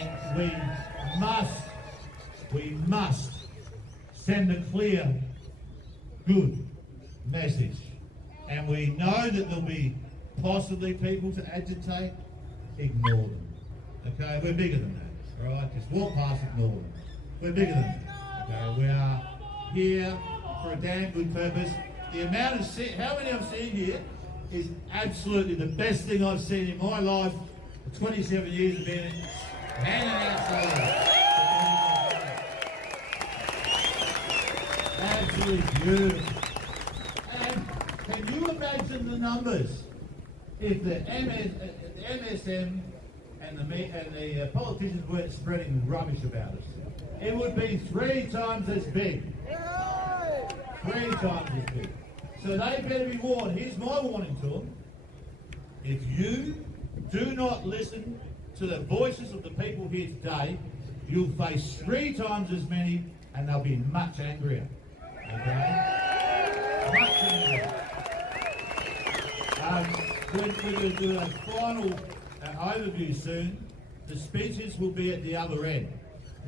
And we must send a clear, good message. And we know that there'll be possibly people to agitate. Ignore them. Okay, we're bigger than that. All right, just walk past, ignore them. We're bigger than that. Okay, we are here for a damn good purpose. The amount of how many I've seen here is absolutely the best thing I've seen in my life. For 27 years of being handing out solids. Absolutely beautiful. And can you imagine the numbers if the MSM and the politicians weren't spreading rubbish about us? It would be 3 times as big. 3 times as big. So they better be warned. Here's my warning to them. If you do not listen to the voices of the people here today, you'll face 3 times as many, and they'll be much angrier. Okay? Much angrier. We're going to do a final overview soon. The speeches will be at the other end.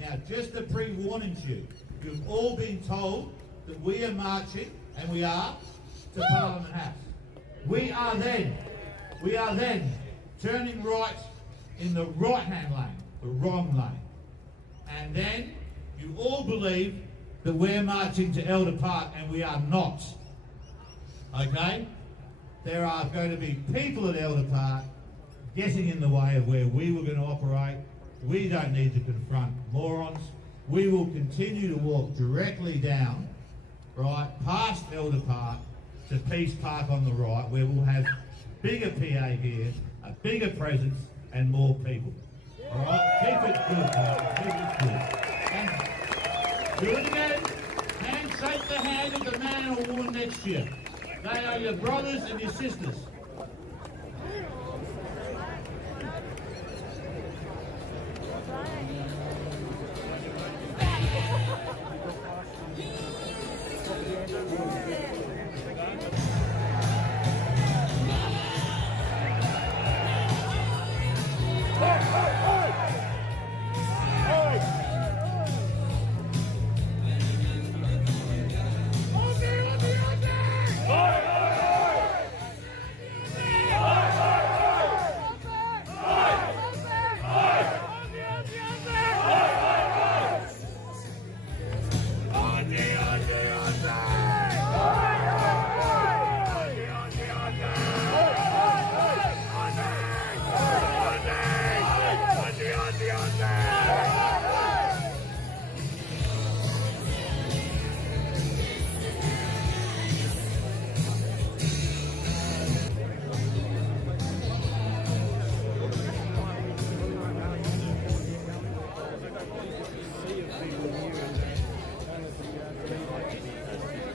Now, just a pre-warning to you, you've all been told that we are marching, and we are, to Parliament House. We are then turning right in the right-hand lane, the wrong lane. And then you all believe that we're marching to Elder Park, and we are not. Okay? There are going to be people at Elder Park getting in the way of where we were going to operate. We don't need to confront morons. We will continue to walk directly down, right, past Elder Park to Peace Park on the right, where we'll have bigger PA here, a bigger presence, and more people. All right, keep it good, guys. Keep it good. And do it again. And shake the hand of the man or woman next to you. They are your brothers and your sisters.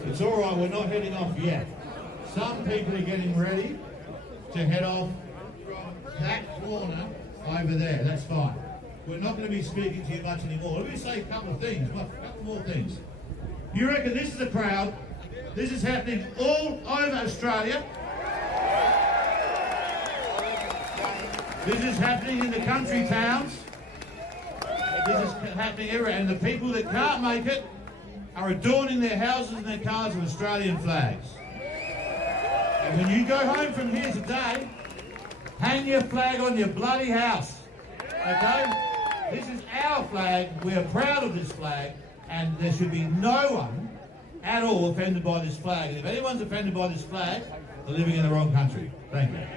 It's all right, we're not heading off yet. Some people are getting ready to head off from that corner over there. That's fine. We're not going to be speaking to you much anymore. Let me say a couple of things, a couple more things. You reckon this is a crowd? This is happening all over Australia. This is happening in the country towns. This is happening everywhere. And the people that can't make it are adorning their houses and their cars with Australian flags. And when you go home from here today, hang your flag on your bloody house. Okay? This is our flag. We are proud of this flag. And there should be no one at all offended by this flag. And if anyone's offended by this flag, they're living in the wrong country. Thank you.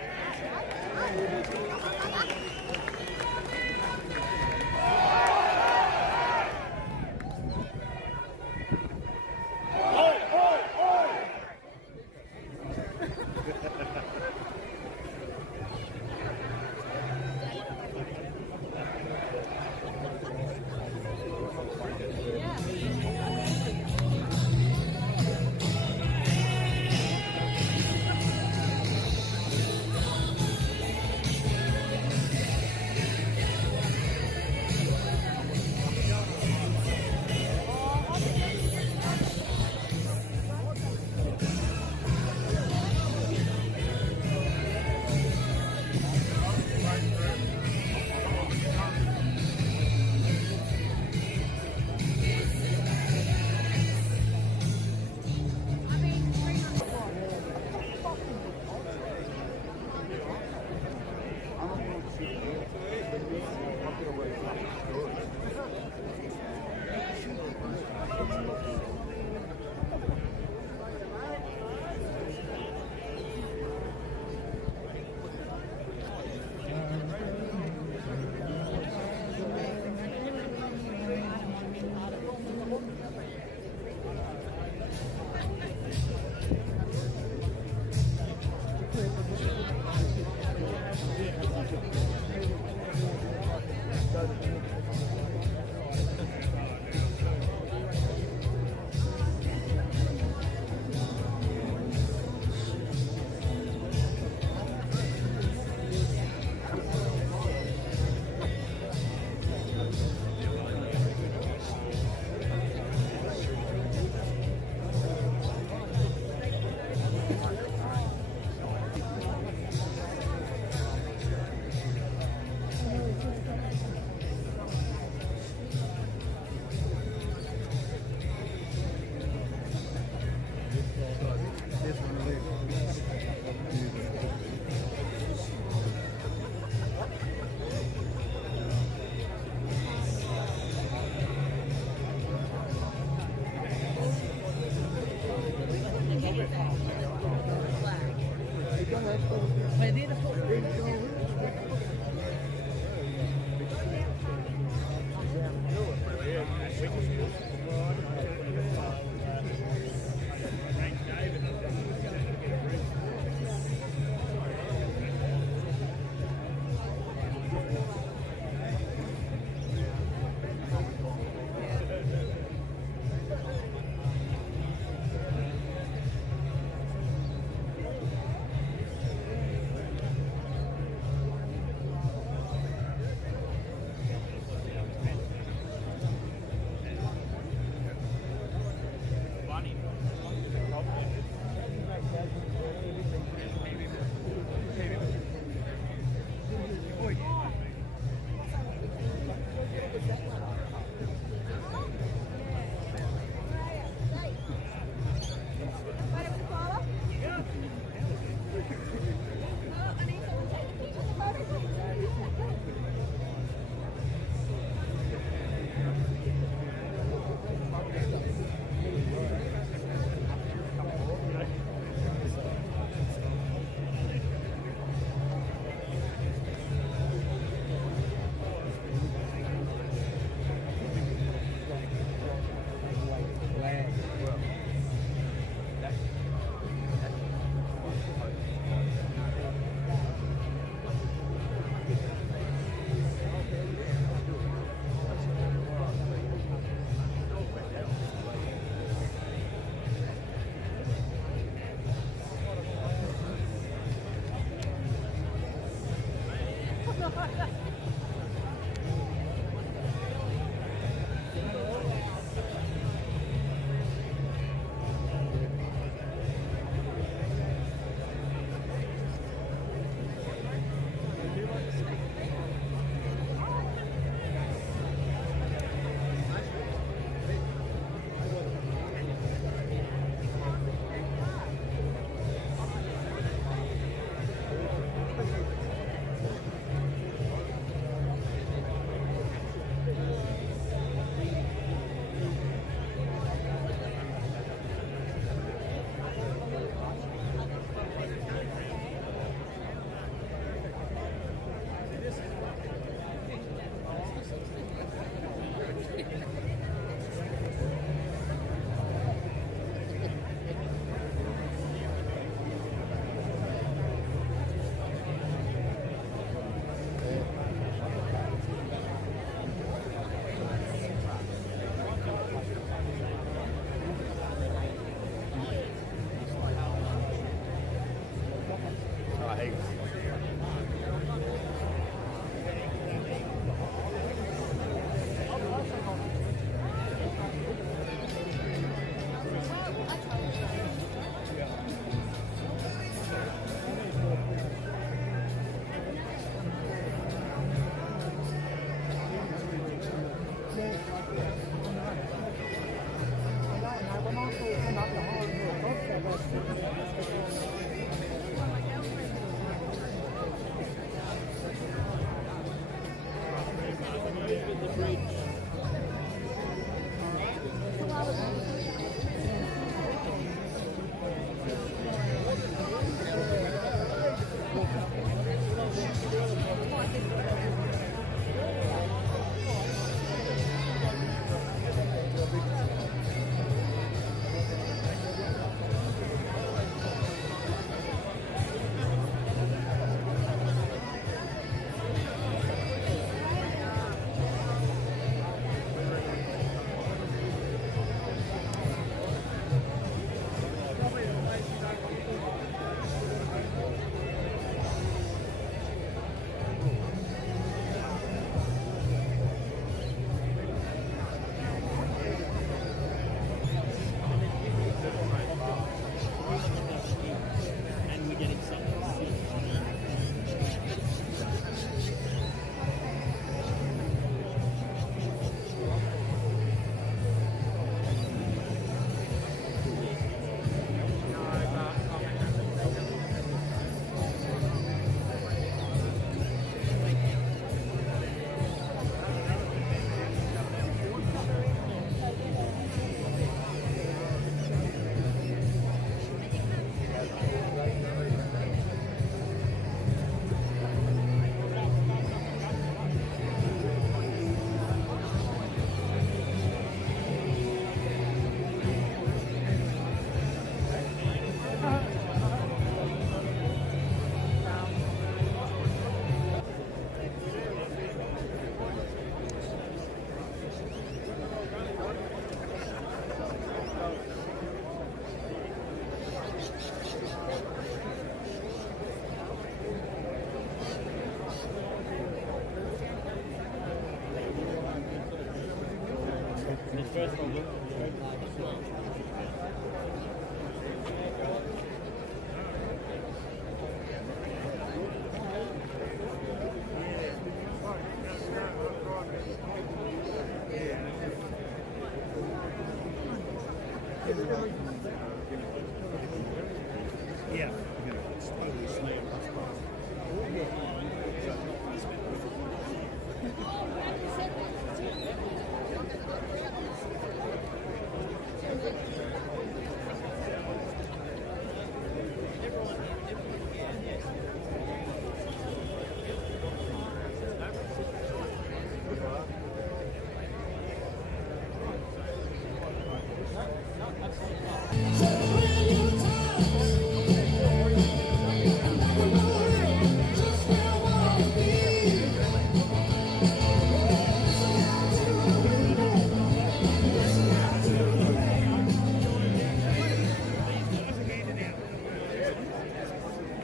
Yeah. It's totally slammed.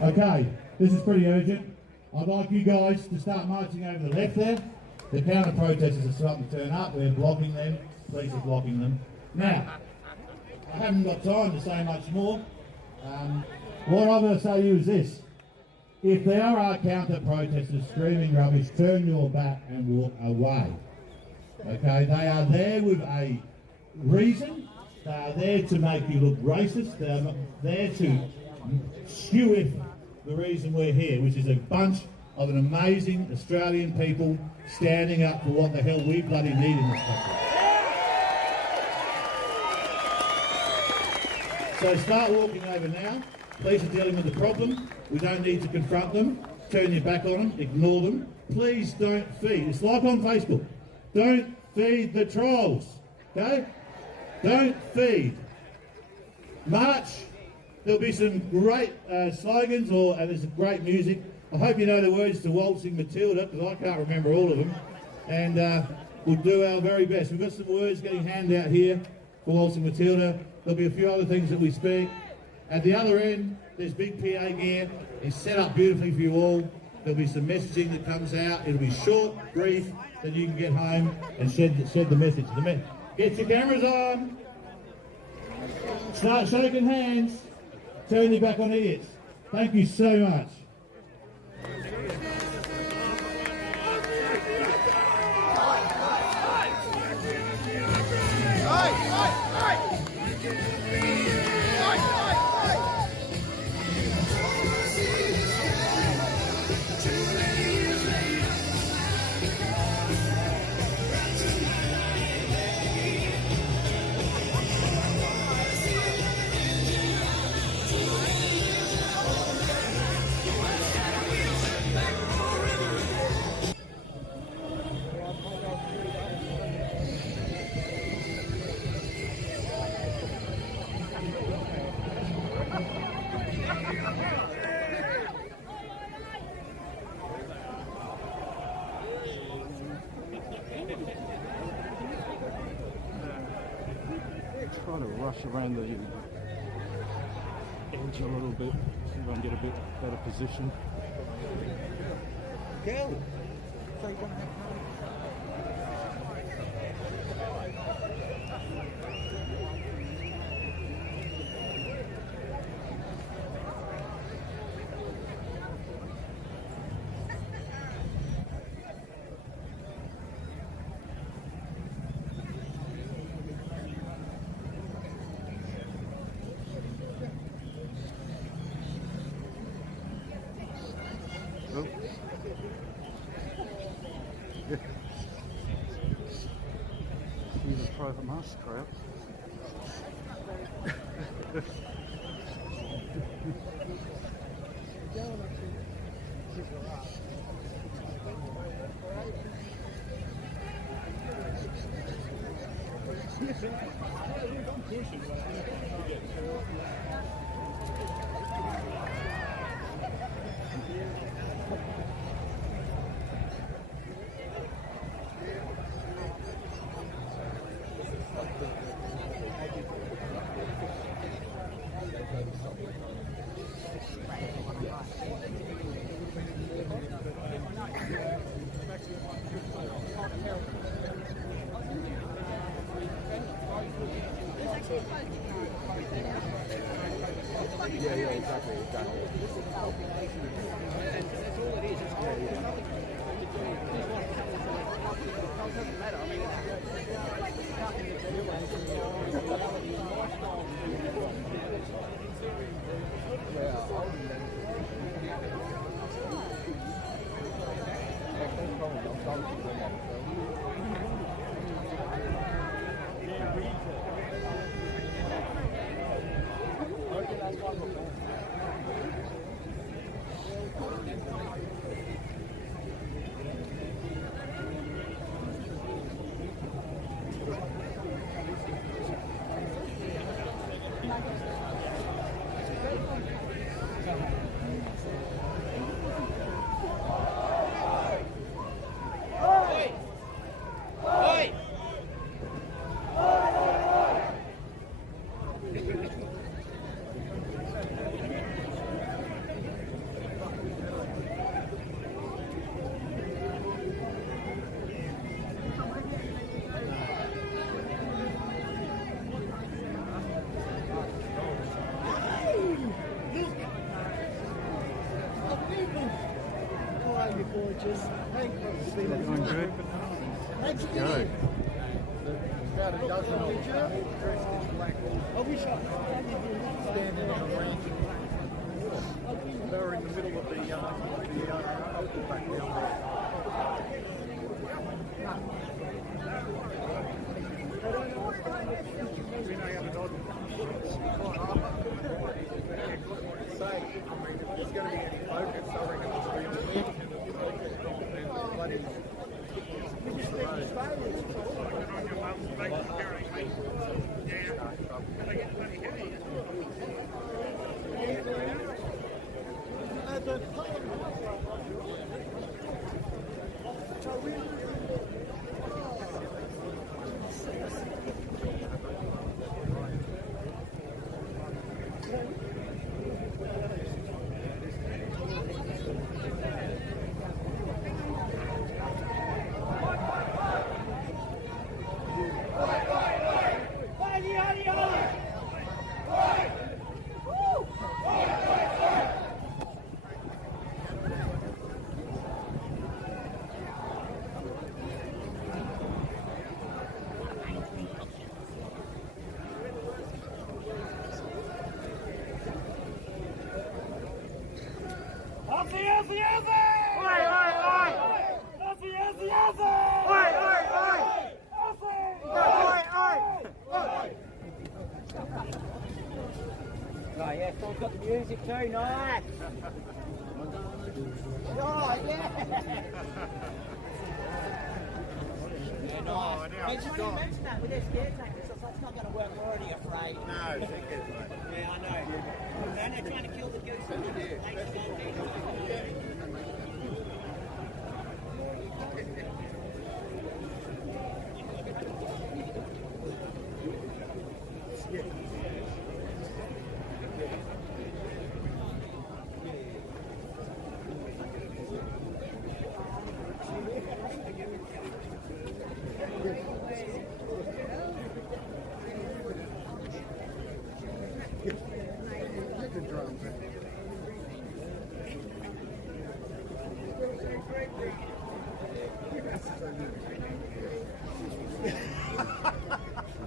Okay, this is pretty urgent. I'd like you guys to start marching over the left there. The counter protesters are starting to turn up. We're blocking them. Police are blocking them. Now, I haven't got time to say much more. What I'm going to say to you is this. If there are counter protesters screaming rubbish, turn your back and walk away. Okay, they are there with a reason. They are there to make you look racist. They are not there to skew with the reason we're here, which is a bunch of an amazing Australian people standing up for what the hell we bloody need in this country. So start walking over now. Police are dealing with the problem. We don't need to confront them. Turn your back on them. Ignore them. Please don't feed. It's like on Facebook. Don't feed the trolls. Okay? Don't feed. March. There'll be some great slogans and there's some great music. I hope you know the words to Waltzing Matilda, because I can't remember all of them. And we'll do our very best. We've got some words getting handed out here for Waltzing Matilda. There'll be a few other things that we speak. At the other end, there's big PA gear. It's set up beautifully for you all. There'll be some messaging that comes out. It'll be short, brief, that you can get home and send the message. Get your cameras on. Start shaking hands. Turn your back on idiots. Thank you so much. Hey! try to rush around the edge a little bit, see if I can get a bit better position. Go. So you're going to have He's a private master crowd. Yeah, exactly. This is calculation. And that's all it is, isn't it? It doesn't matter. I mean, it's nothing to do with reality and lifestyle. Gorgeous. Thank you. Doing good. Let's Go. About a dozen of them dressed in black, I wish I standing on a range. They were in the middle of the open back down there. Say, I mean, if there's going to be any focus, I reckon it's going to be bloody. Oh yeah, someone's got the music too, nice! Oh yeah! Yeah, nice. Hey, Johnny, imagine that with their scare tactics, it's not going to work, we're already afraid. No, think it, mate. Yeah, I know. And they're trying to kill the goose.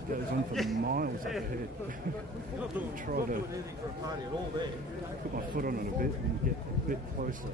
goes on for miles up ahead. You're not doing, Try not to- doing anything for a party at all there. Put my foot on it a bit and get a bit closer.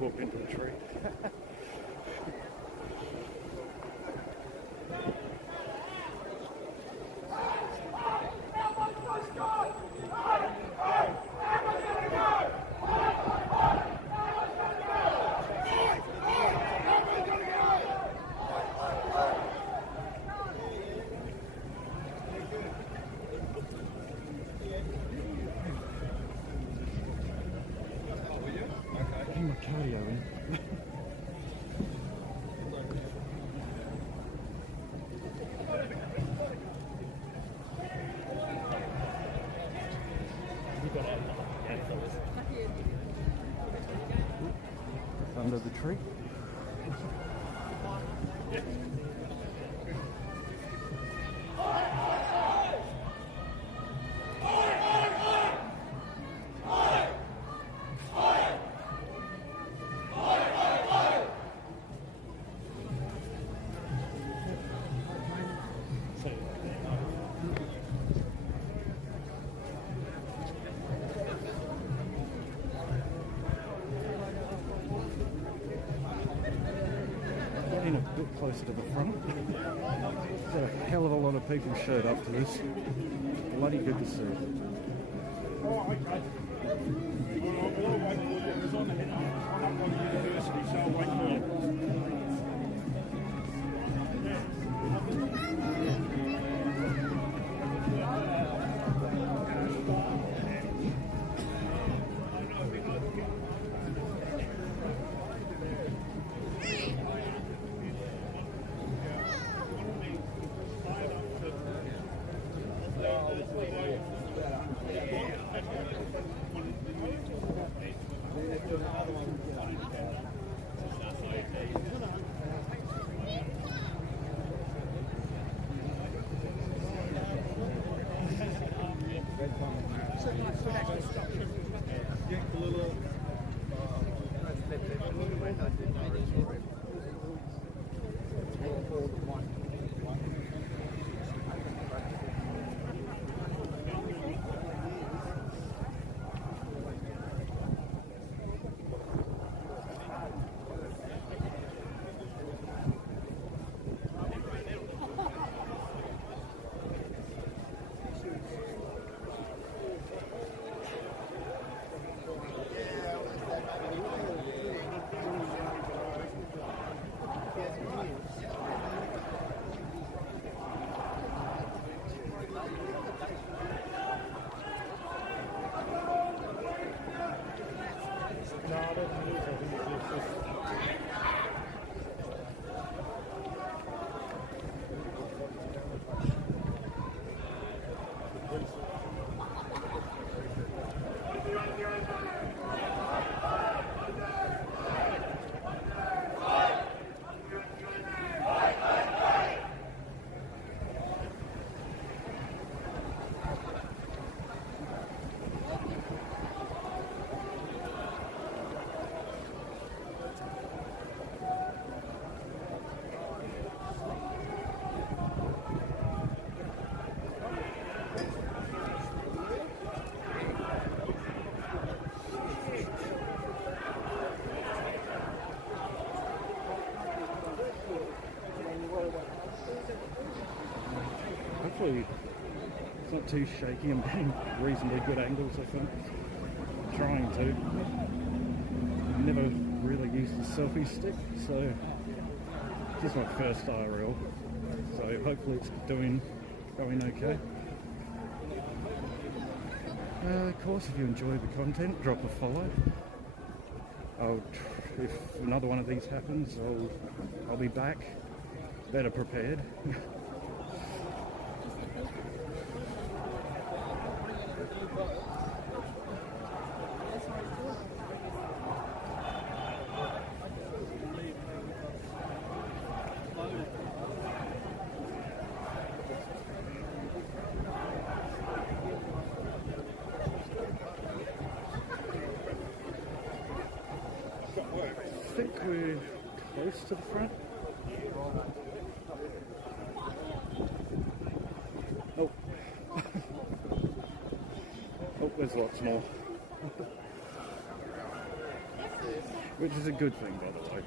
Walk into a tree. Getting my cardio in. Under the tree. Getting a bit closer to the front. There's a hell of a lot of people showed up to this. Bloody good to see. hopefully it's not too shaky. I'm getting reasonably good angles, I think. Trying to. I've never really used a selfie stick, so this is my first IRL. So hopefully it's going okay. Of course, if you enjoyed the content, drop a follow. If another one of these happens, I'll be back, better prepared. I think we're close to the front. Oh. Oh, there's lots more. Which is a good thing, by the way.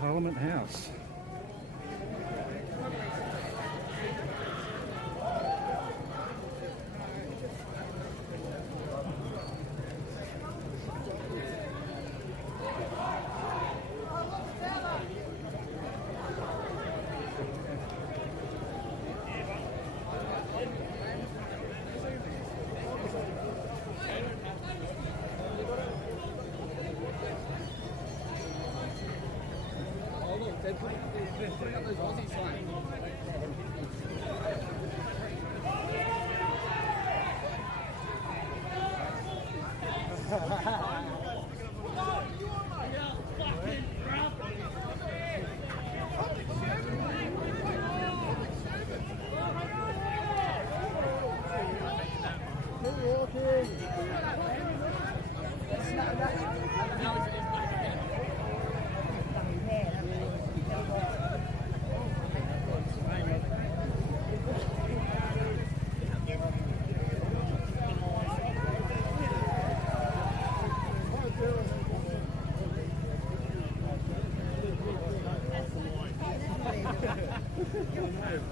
Parliament House. Putting up those Aussie signs. What?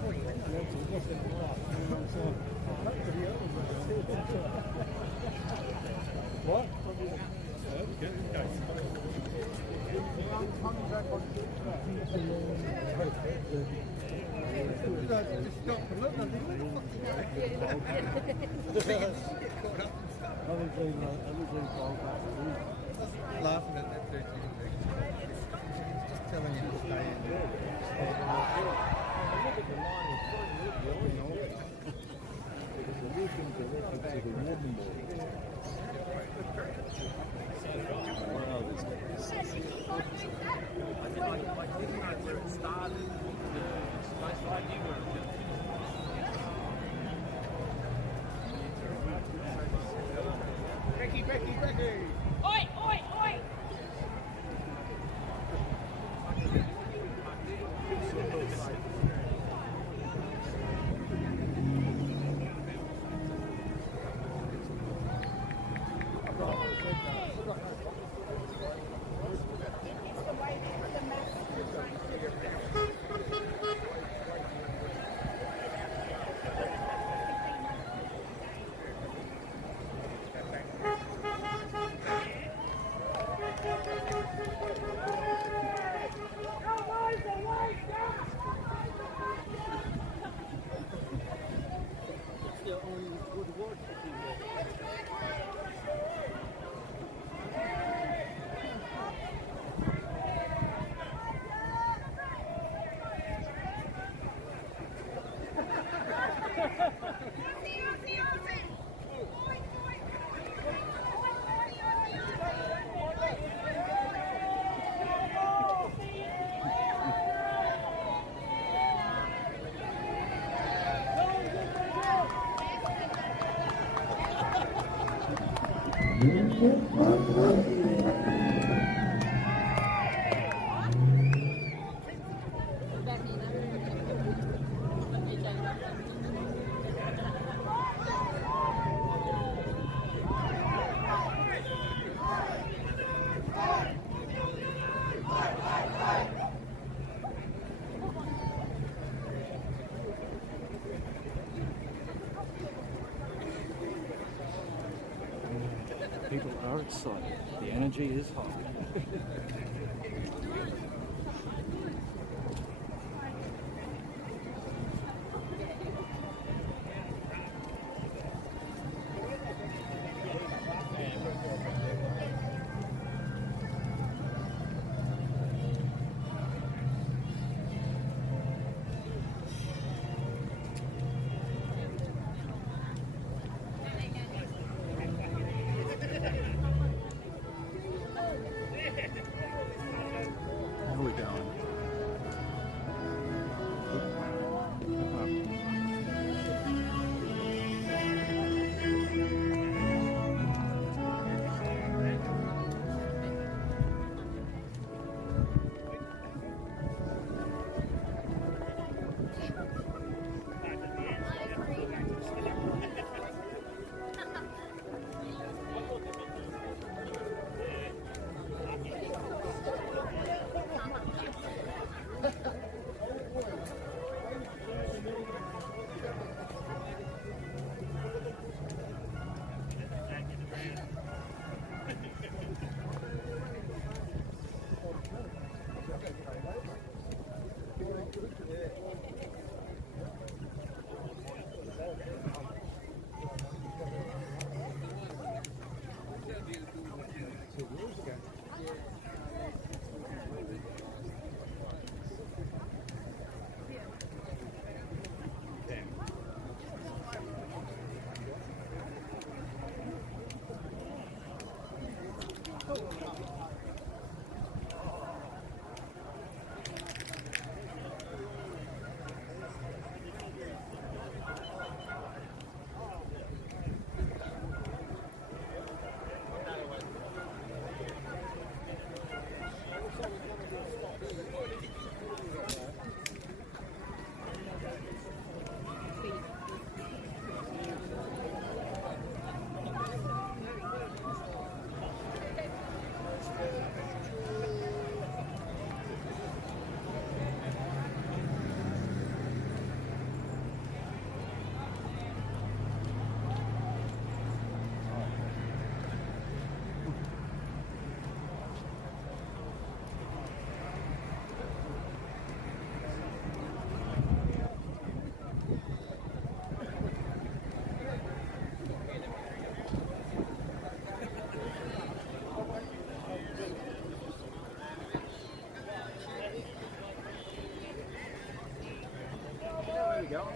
Laughing at that dude. Just telling him to stay Becky! Oi, oi, oi! People are excited. The energy is high. How are we going? go.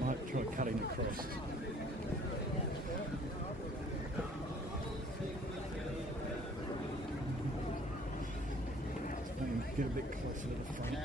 Might try cutting across. Get a bit closer to the front.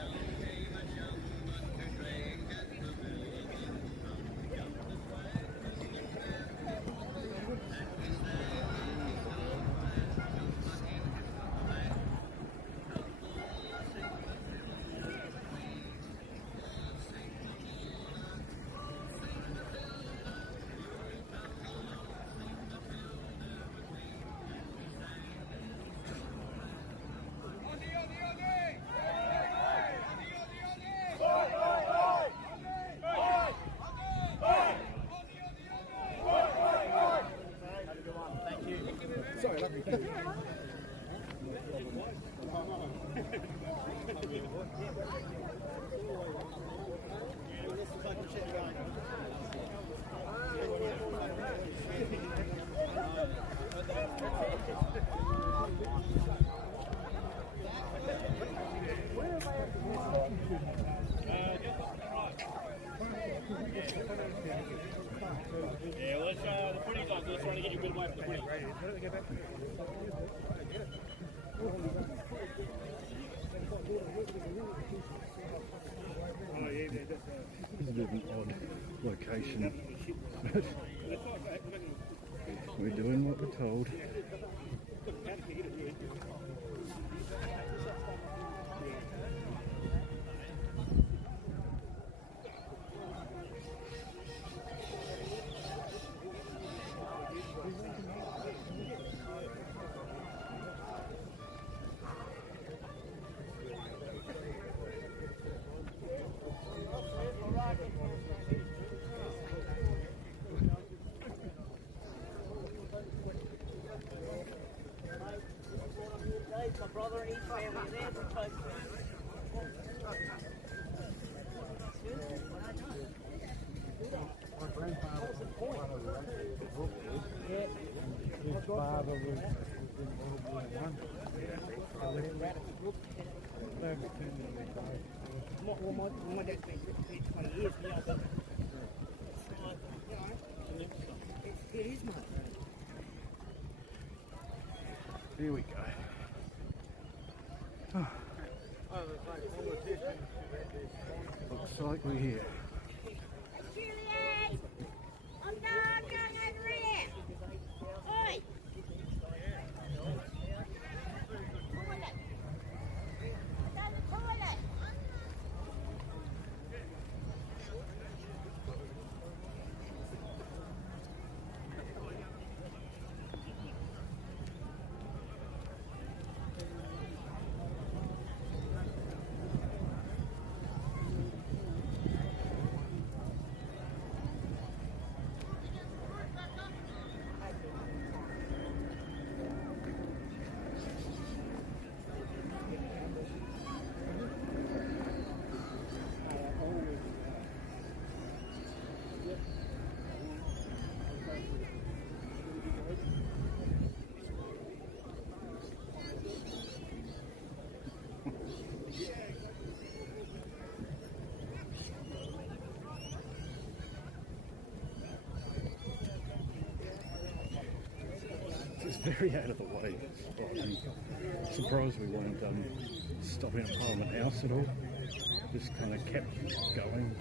Yeah, let's the footy's on, let's try to get you a bit away from the footy. This is a bit of an odd location. We're doing what we're told. My brother and his family are there for close My grandfather was one of the his father was in World War One. My dad's been 20 years now, but it is, mate. Here we go. Looks like we're here. Juliet! I'm done going over here! Oi! Toilet! Down the toilet! It's very out of the way. I'm surprised we weren't stopping at Parliament House at all. Just kind of kept going.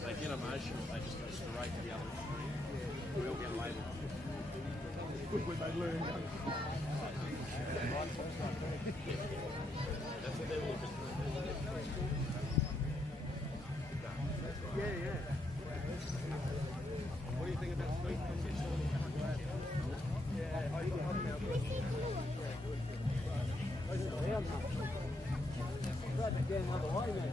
They get emotional, they just go straight to the other extreme. We all get labelled. When they learn. That's what they're looking for. Yeah. What do you think about speed competition? Yeah, I think about I know who's playing.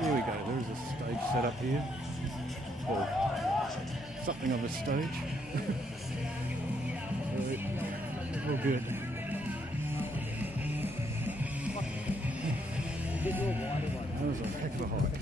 Here we go, there is a stage set up here. Or something on the stage. All good. That was a heck of a hike.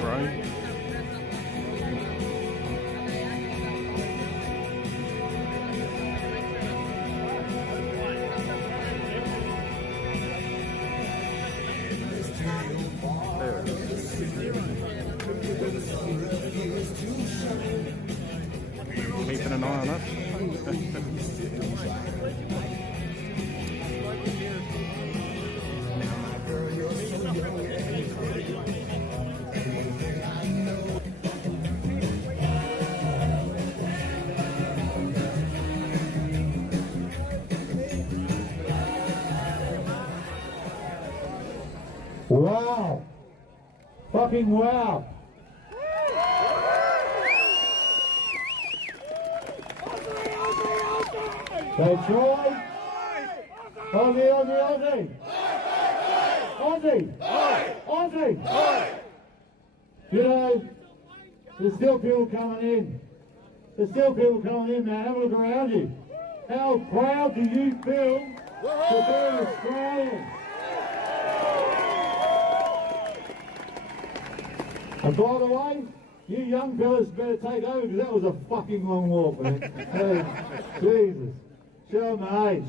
Right. Keeping an eye on us. Wow! Fucking wow! So Troy, Aussie! You know, there's still people coming in. There's still people coming in, man. Have a look around you. How proud do you feel to be an Australian? And by the way, you young fellas better take over because that was a fucking long walk, man. Hey, Jesus. Show my age.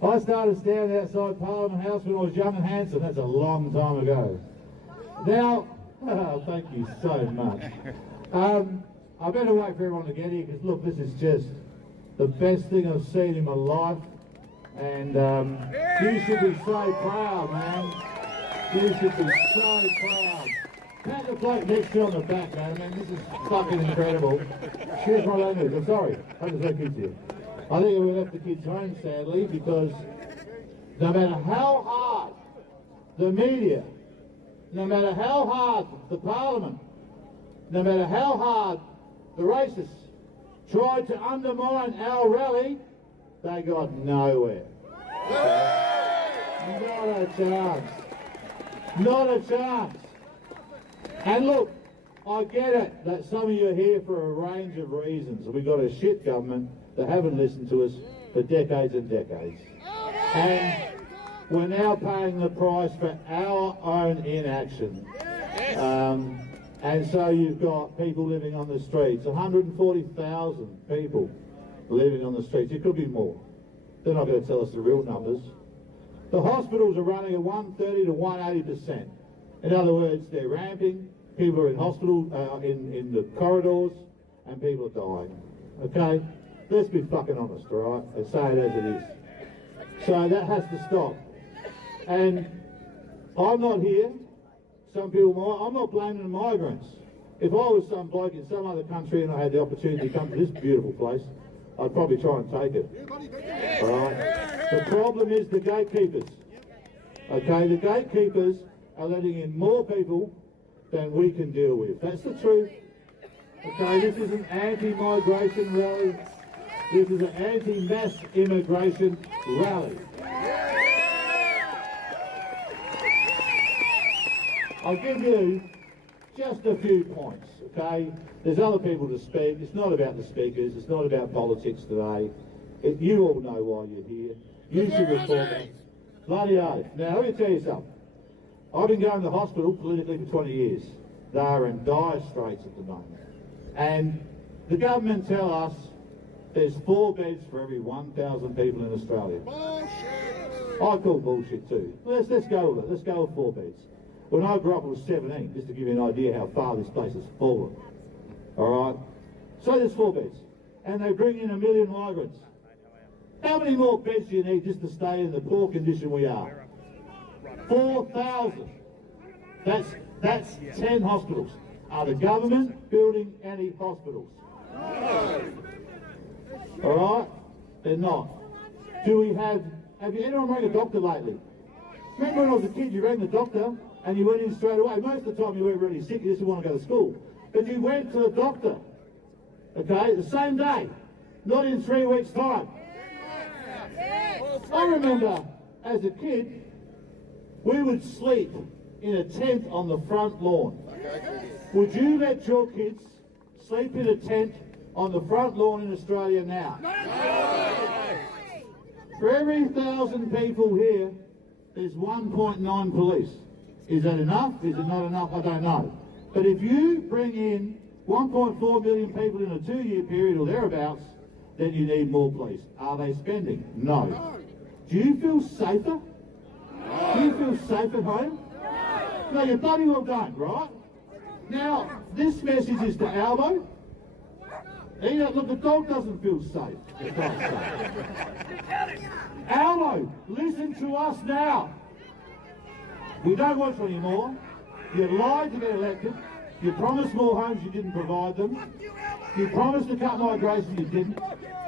I started standing outside Parliament House when I was young and handsome. That's a long time ago. Now, thank you so much. I better wait for everyone to get here because look, this is just the best thing I've seen in my life. And you should be so proud, man. You should be so proud. Pat the bloke next to you on the back, man. This is fucking incredible. Cheers my language. I'm sorry. I just no kids here. I think we left the kids home, sadly, because no matter how hard the media, no matter how hard the Parliament, no matter how hard the racists tried to undermine our rally, they got nowhere. Not a chance. Not a chance. And look, I get it that some of you are here for a range of reasons. We've got a shit government that haven't listened to us for decades and decades. And we're now paying the price for our own inaction. And so you've got people living on the streets, 140,000 people living on the streets. It could be more. They're not going to tell us the real numbers. The hospitals are running at 130 to 180%. In other words, they're ramping, people are in hospital, in the corridors, and people are dying. Okay? Let's be fucking honest, alright? And say it as it is. So that has to stop. And I'm not here, some people might, I'm not blaming the migrants. If I was some bloke in some other country and I had the opportunity to come to this beautiful place, I'd probably try and take it. Alright? The problem is the gatekeepers. Okay, the gatekeepers are letting in more people than we can deal with. That's the truth. Okay, this is an anti-migration rally. This is an anti-mass immigration rally. I'll give you just a few points, okay? There's other people to speak. It's not about the speakers. It's not about politics today. You all know why you're here. You should report that. Bloody oath. Now, let me tell you something. I've been going to hospital politically for 20 years. They are in dire straits at the moment. And the government tell us there's 4 beds for every 1,000 people in Australia. Bullshit! I call bullshit too. Let's go with it. Let's go with 4 beds. When I grew up, it was 17, just to give you an idea how far this place has fallen. All right? So there's 4 beds. And they bring in 1 million migrants. How many more beds do you need just to stay in the poor condition we are? 4,000. That's 10 hospitals. Are the government building any hospitals? All right? They're not. Do we have you anyone rang a doctor lately? Remember when I was a kid, you rang the doctor and you went in straight away. Most of the time you weren't really sick, you just didn't want to go to school. But you went to the doctor, okay, the same day, not in 3 weeks' time. I remember as a kid, we would sleep in a tent on the front lawn. Would you let your kids sleep in a tent on the front lawn in Australia now? For every 1,000 people here, there's 1.9 police. Is that enough? Is it not enough? I don't know. But if you bring in 1.4 million people in a 2-year period or thereabouts, then you need more police. Are they spending? No. Do you feel safer? Do you feel safe at home? No, you bloody well don't, right? Now, this message is to Albo. Look, the dog doesn't feel safe. The dog's safe. Albo, listen to us now. We don't want you anymore. You lied to get elected. You promised more homes, you didn't provide them. You promised to cut migration, you didn't.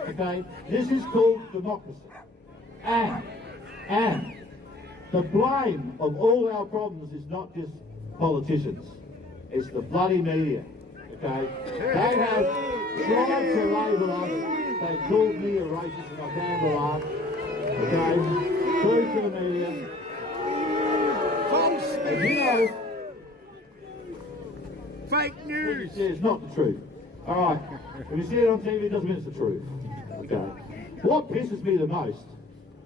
Okay? This is called democracy. And the blame of all our problems is not just politicians. It's the bloody media. Okay? They have tried to label us. They called me a racist and I can't believe. Okay? Prove to the media. And you know, Fake news! It's not the truth. Alright, when you see it on TV, it doesn't mean it's the truth. Okay. What pisses me the most,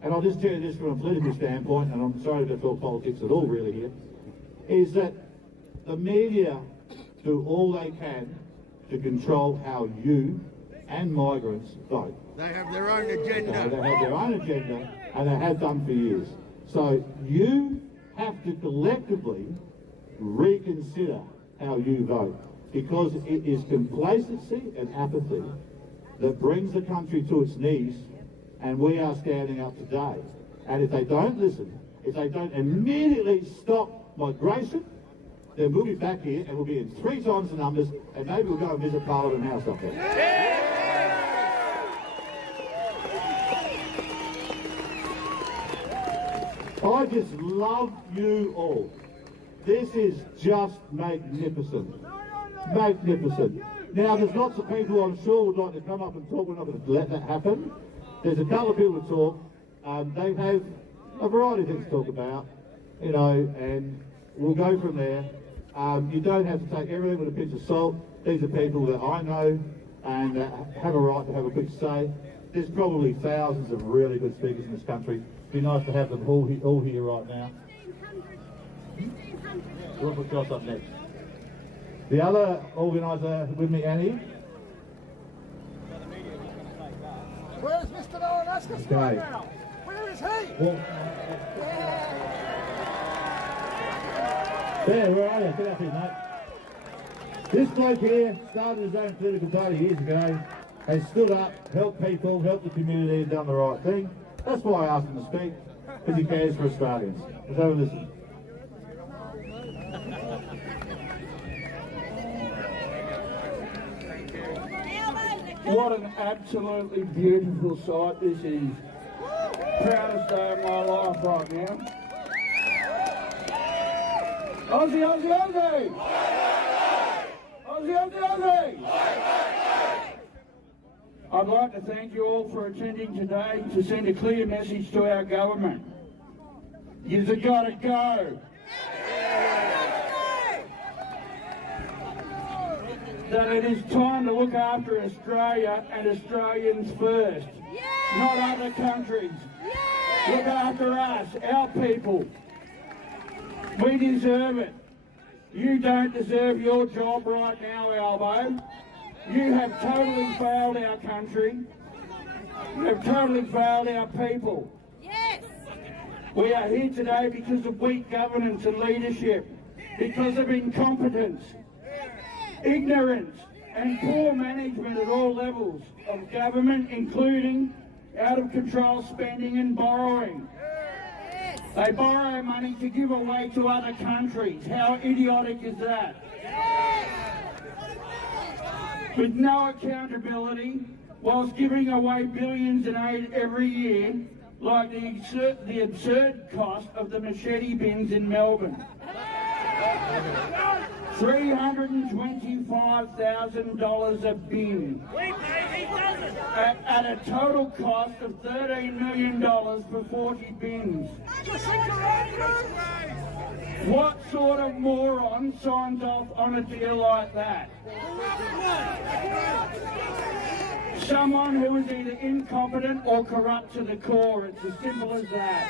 and I'll just tell you this from a political standpoint, and I'm sorry to talk politics at all really here, is that the media do all they can to control how you and migrants vote. They have their own agenda. They have their own agenda, and they have done for years. So you have to collectively reconsider how you vote, because it is complacency and apathy that brings the country to its knees, and we are standing up today. And if they don't listen, if they don't immediately stop migration, then we'll be back here and we'll be in 3 times the numbers, and maybe we'll go and visit Parliament House up there. I just love you all. This is just magnificent. Magnificent. Now, there's lots of people I'm sure would like to come up and talk. We're not going to let that happen. There's a couple of people to talk. They have a variety of things to talk about, you know, and we'll go from there. You don't have to take everything with a pinch of salt. These are people that I know and have a right to have a quick say. There's probably thousands of really good speakers in this country. It'd be nice to have them all here right now. We'll put Josh up next. The other organiser with me, Annie. Where's Mr. Nolan right now? Where is he? Well, there, where are you? Get up here, mate. This bloke here started his own political party years ago, has stood up, helped people, helped the community, and done the right thing. That's why I asked him to speak. because he cares for Australians. Let's have a listen. What an absolutely beautiful sight this is. Proudest day of my life right now. Aussie, Aussie, Aussie! Aussie, Aussie, Aussie! I'd like to thank you all for attending today to send a clear message to our government. You've got to go. That it is time to look after Australia and Australians first, not other countries. Look after us, our people. We deserve it. You don't deserve your job right now, Albo. You have totally failed our country. You have totally failed our people. We are here today because of weak governance and leadership, because of incompetence, ignorance and poor management at all levels of government, including out-of-control spending and borrowing. They borrow money to give away to other countries. How idiotic is that? With no accountability, whilst giving away billions in aid every year, like the absurd cost of the machete bins in Melbourne. $325,000 a bin at a total cost of $13 million for 40 bins. What sort of moron signs off on a deal like that? Someone who is either incompetent or corrupt to the core. It's as simple as that.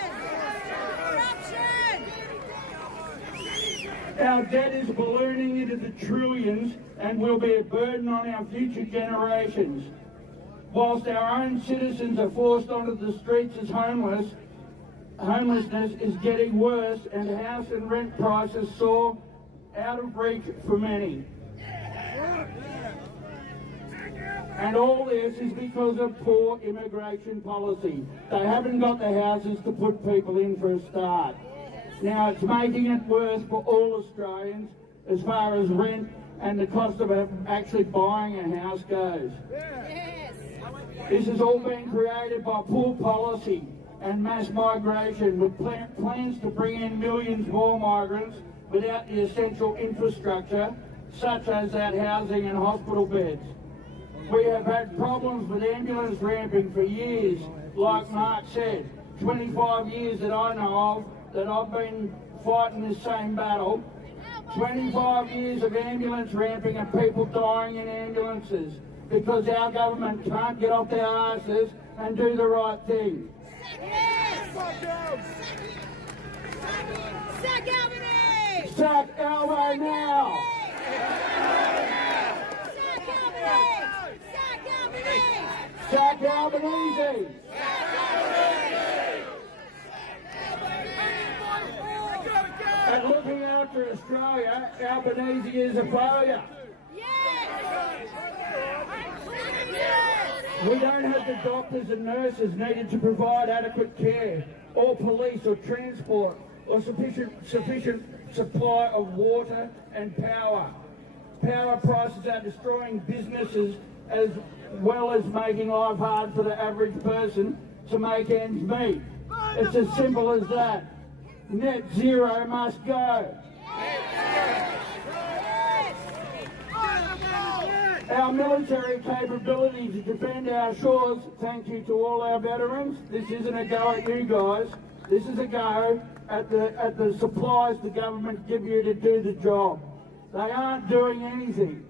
Our debt is ballooning into the trillions and will be a burden on our future generations. Whilst our own citizens are forced onto the streets as homelessness is getting worse and house and rent prices soar out of reach for many. And all this is because of poor immigration policy. They haven't got the houses to put people in for a start. Now it's making it worse for all Australians as far as rent and the cost of actually buying a house goes. This has all been created by poor policy and mass migration with plans to bring in millions more migrants without the essential infrastructure such as that housing and hospital beds. We have had problems with ambulance ramping for years, like Mark said, 25 years that I know of, that I've been fighting this same battle. 25 years of ambulance ramping and people dying in ambulances because our government can't get off their asses and do the right thing. Sack Albany! Sack Albo now! Sack Albanese! And looking after Australia, Albanese is a failure. We don't have the doctors and nurses needed to provide adequate care, or police or transport, or sufficient supply of water and power. Power prices are destroying businesses as well as making life hard for the average person to make ends meet. It's as simple as that. Net zero must go. Our military capability to defend our shores, thank you to all our veterans. This isn't a go at you guys. This is a go at the supplies the government give you to do the job. They aren't doing anything.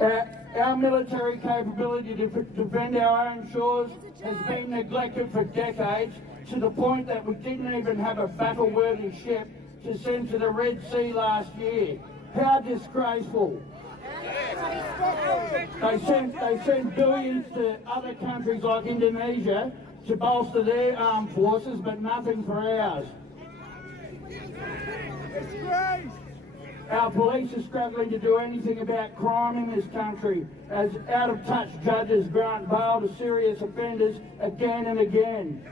Our military capability to defend our own shores has been neglected for decades, to the point that we didn't even have a battle-worthy ship to send to the Red Sea last year. How disgraceful. They sent billions to other countries like Indonesia to bolster their armed forces, but nothing for ours. Our police are struggling to do anything about crime in this country, as out-of-touch judges grant bail to serious offenders again and again.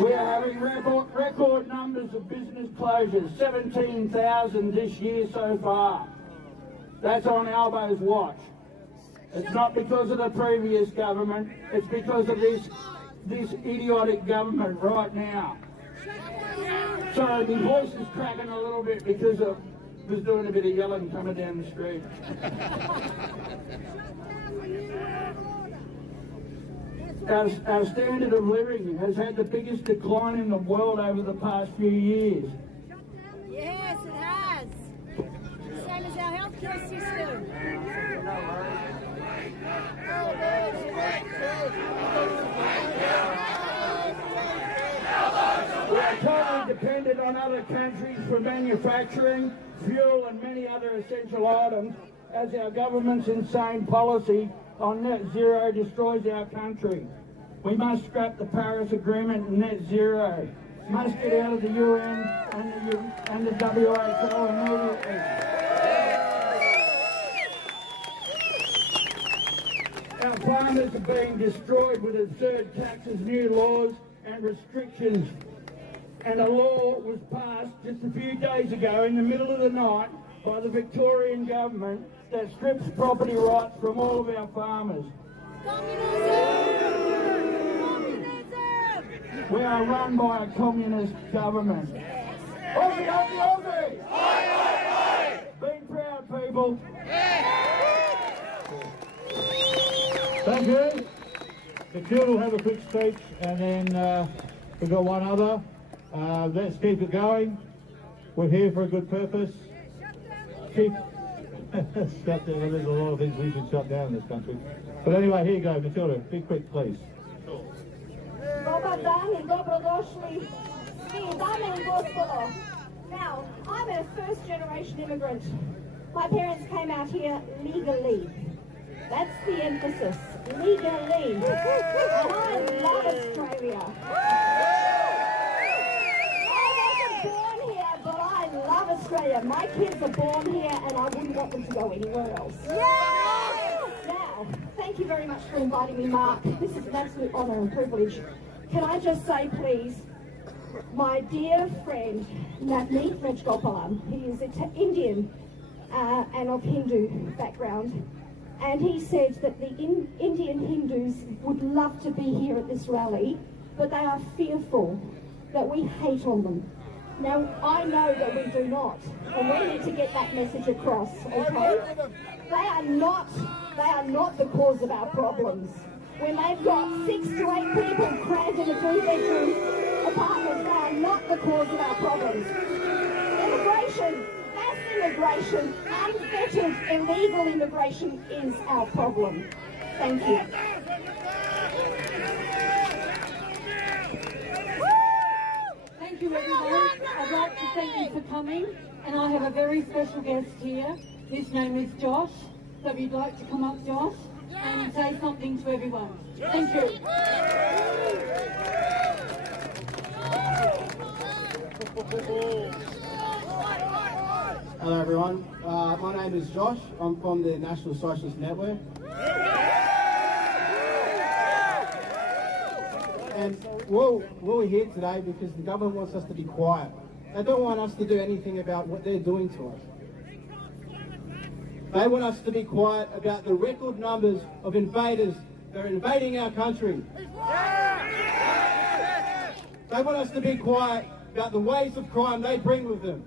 We are having record numbers of business closures, 17,000 this year so far. That's on Albo's watch. It's not because of the previous government, it's because of this idiotic government right now. Sorry, my voice is cracking a little bit because I was doing a bit of yelling coming down the street. Our standard of living has had the biggest decline in the world over the past few years. Yes, it has. Same as our healthcare system. We are totally dependent on other countries for manufacturing, fuel and many other essential items as our government's insane policy on net zero destroys our country. We must scrap the Paris Agreement and net zero. Must get out of the UN and the WHO immediately. Our farmers are being destroyed with absurd taxes, new laws and restrictions. And a law was passed just a few days ago in the middle of the night by the Victorian government that strips property rights from all of our farmers. We are run by a communist government. Aussie, Aussie, Aussie! Be proud, people. Thank you. The Q will have a quick speech and then we've got one other. Let's keep it going. We're here for a good purpose. Keep shut down. There's a lot of things we should shut down in this country. But anyway, here you go, Matilda. Be quick, please. Dobar dan I dobrodošli svi, dame I gospodo. Now, I'm a first-generation immigrant. My parents came out here legally. That's the emphasis, legally. And I love Australia. I wasn't born here, but I love Australia. My kids are born here and I wouldn't want them to go anywhere else. Now, thank you very much for inviting me, Mark. This is an absolute honour and privilege. Can I just say, please, my dear friend, Navneet Rajgopalan, he is Indian and of Hindu background, and he said that the Indian Hindus would love to be here at this rally, but they are fearful that we hate on them. Now, I know that we do not, and we need to get that message across, okay? They are not the cause of our problems. When they've got 6 to 8 people crammed in a 3-bedroom apartment, they are not the cause of our problems. Immigration, mass immigration, unfettered illegal immigration is our problem. Thank you. Thank you, everyone. I'd like to thank you for coming, and I have a very special guest here. His name is Josh. So if you'd like to come up, Josh, and say something to everyone. Thank you. Hello everyone, my name is Josh. I'm from the National Socialist Network. And we're here today because the government wants us to be quiet. They don't want us to do anything about what they're doing to us. They want us to be quiet about the record numbers of invaders that are invading our country. They want us to be quiet about the waves of crime they bring with them.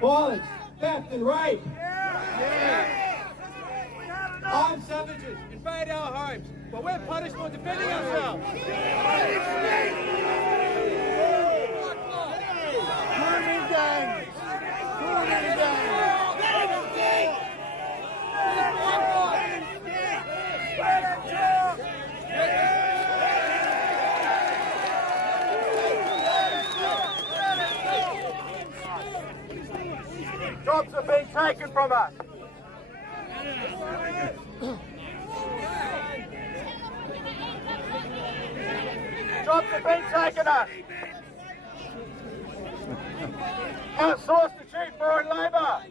Violence, theft and rape. Armed savages invade our homes, but we're punished for defending ourselves. Grooming gangs. Grooming gangs. Jobs are being taken from us. Jobs are being taken us. Outsourced to cheap foreign labour.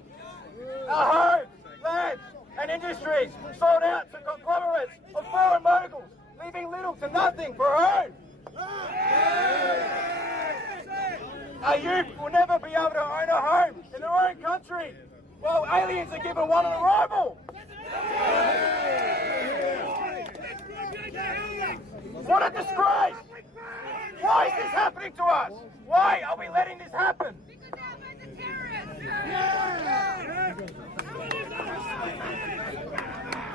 Our homes, lands and industries sold out to conglomerates of foreign moguls, leaving little to nothing for our own. illegal aliens are given one on arrival. What a disgrace! Why is this happening to us? Why are we letting this happen?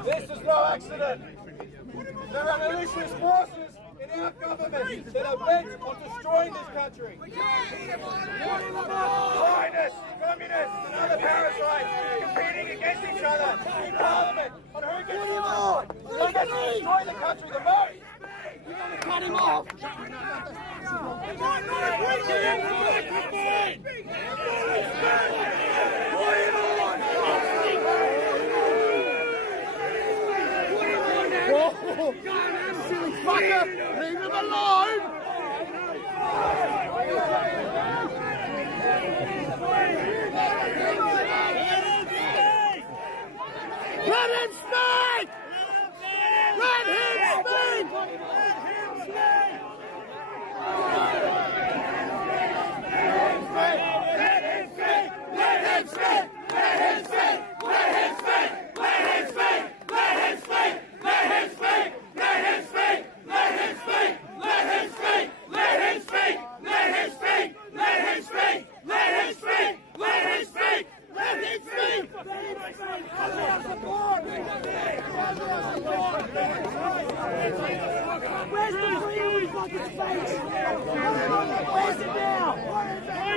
This is no accident. There are malicious forces in our government that are bent on destroying this country. Zionists, communists and other parasites competing against each other in Parliament on who gets to destroy the country the most. We're going to cut him off. Silly fucker! Leave him alone! Let him speak! Let him speak! Where's the freedom of fucking speech? Where's it now?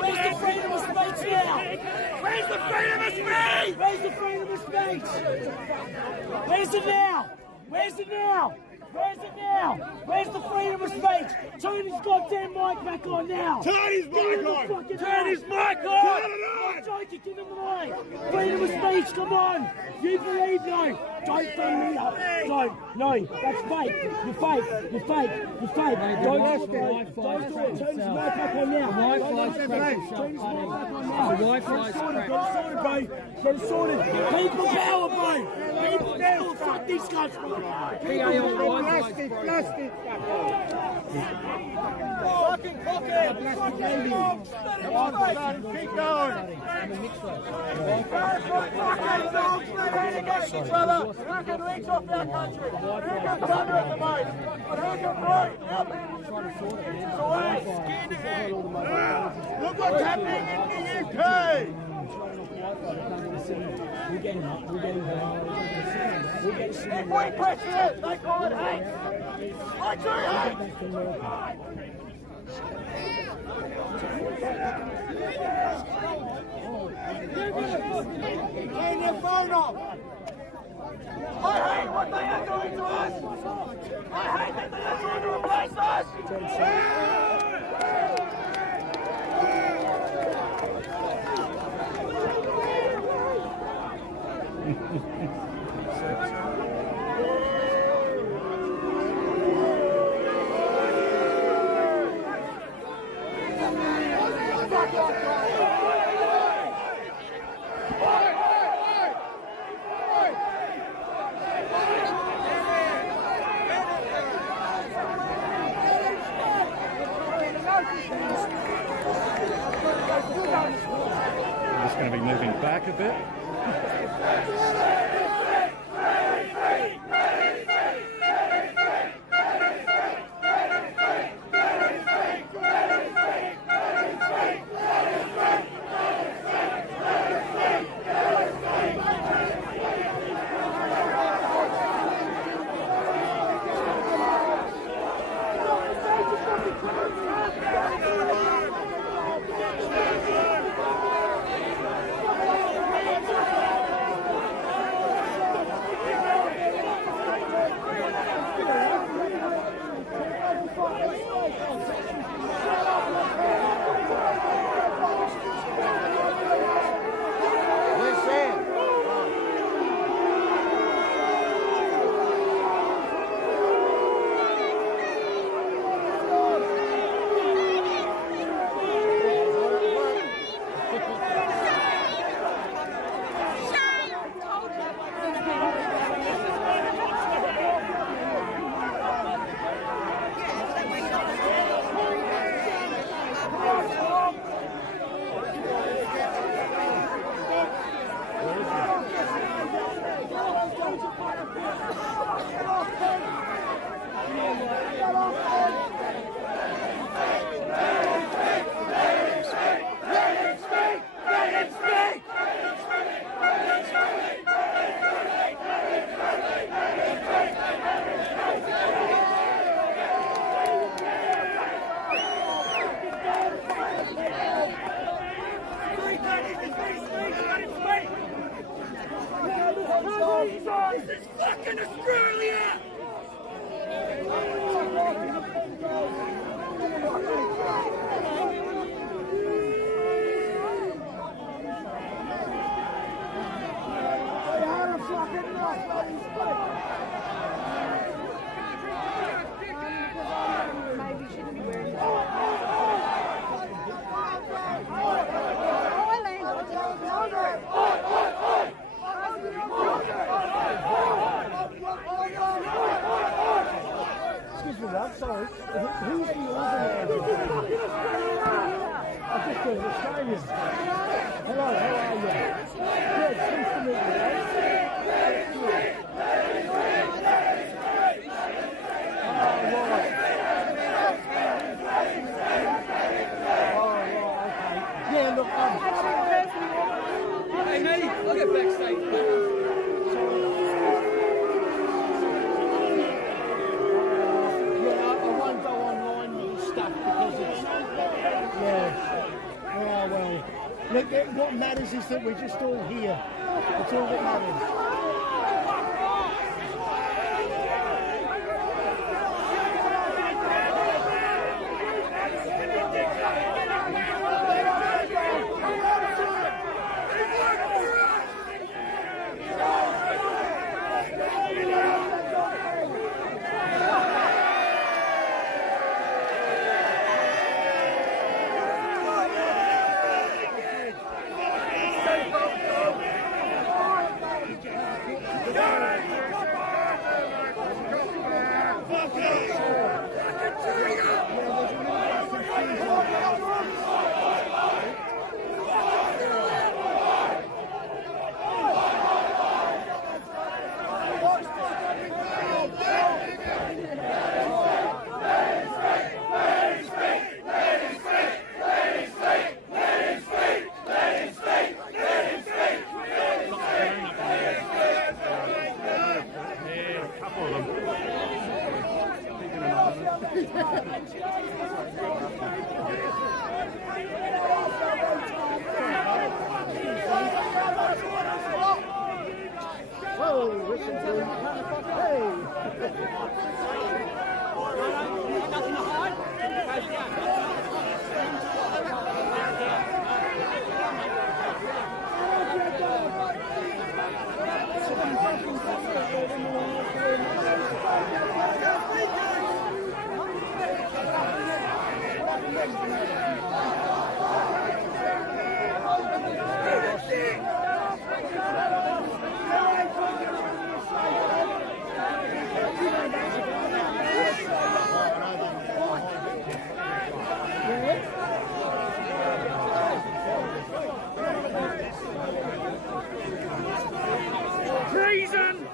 Where's the freedom of speech now? Where's the freedom of speech? Where's the freedom of speech? Where's it now? Where's it now? Where's it now? Where's the freedom of speech? Turn his goddamn mic back on now. Turn his mic on! Turn his mic on! Turn it on! I'm joking, give him the mic. Freedom of speech, come on. You believe no. Don't phone me up. Don't. No, that's fake. You're fake. You're fake. You're fake. Don't do it. Don't do it. Turn his mic back on now. Turn his mic back on now. The Wi-Fi's crap. Get it sorted, bro. Get it sorted. People power, bro. People power. Fuck these guys, bro. Plastic. Fucking pocket. Keep going! Against each other, who can reach off our country? Who can thunder at the most? But who can throw our people's away? Look what's happening in the UK! If we question it, they call it hate. I do hate. Turn your phone off! I hate what they are doing to us! I hate that they are trying to replace us! I'm just going to be moving back a bit. Sorry, who's the organiser? I just got Australian. Hello, how are you? Good, nice to meet you. Yeah, look, Hey, mate, I'll get backstage. I won't go online with stuff because it's... Yeah. Oh, well. Look, what matters is that we're just all here. That's all that matters. Treason!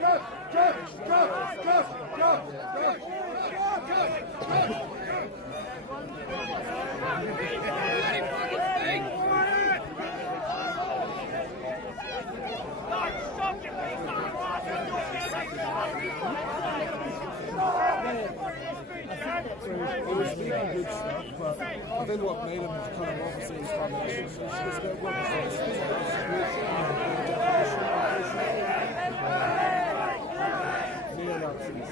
Go! good stuff, but I think what made him kind of obviously is kind of it's about what the neo-Nazis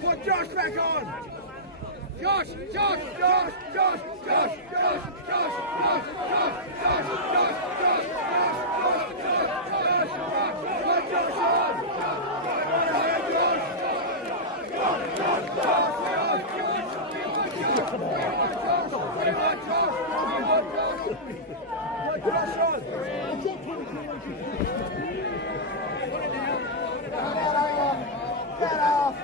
Put Josh back on! Josh! Josh! Josh! Josh! Josh! Josh! Josh! Josh! Josh! Josh! Josh! Josh! Put Josh on! Get off!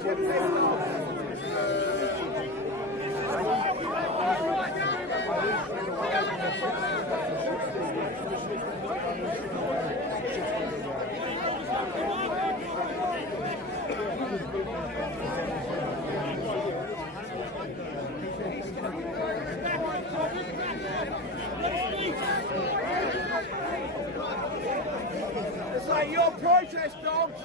It's like your protest, dogs!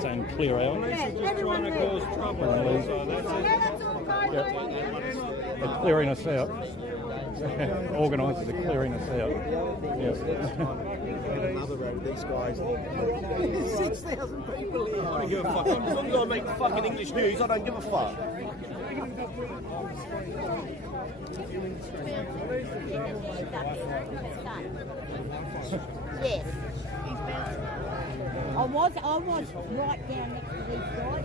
Saying clear out. Everyone Apparently. Yep. They're clearing us out. Organisers are clearing us out. Yes. Another road, these guys. 6,000 people here. I don't give a fuck. As long as I make fucking English news, I don't give a fuck. Yes. I was right down next to these guys.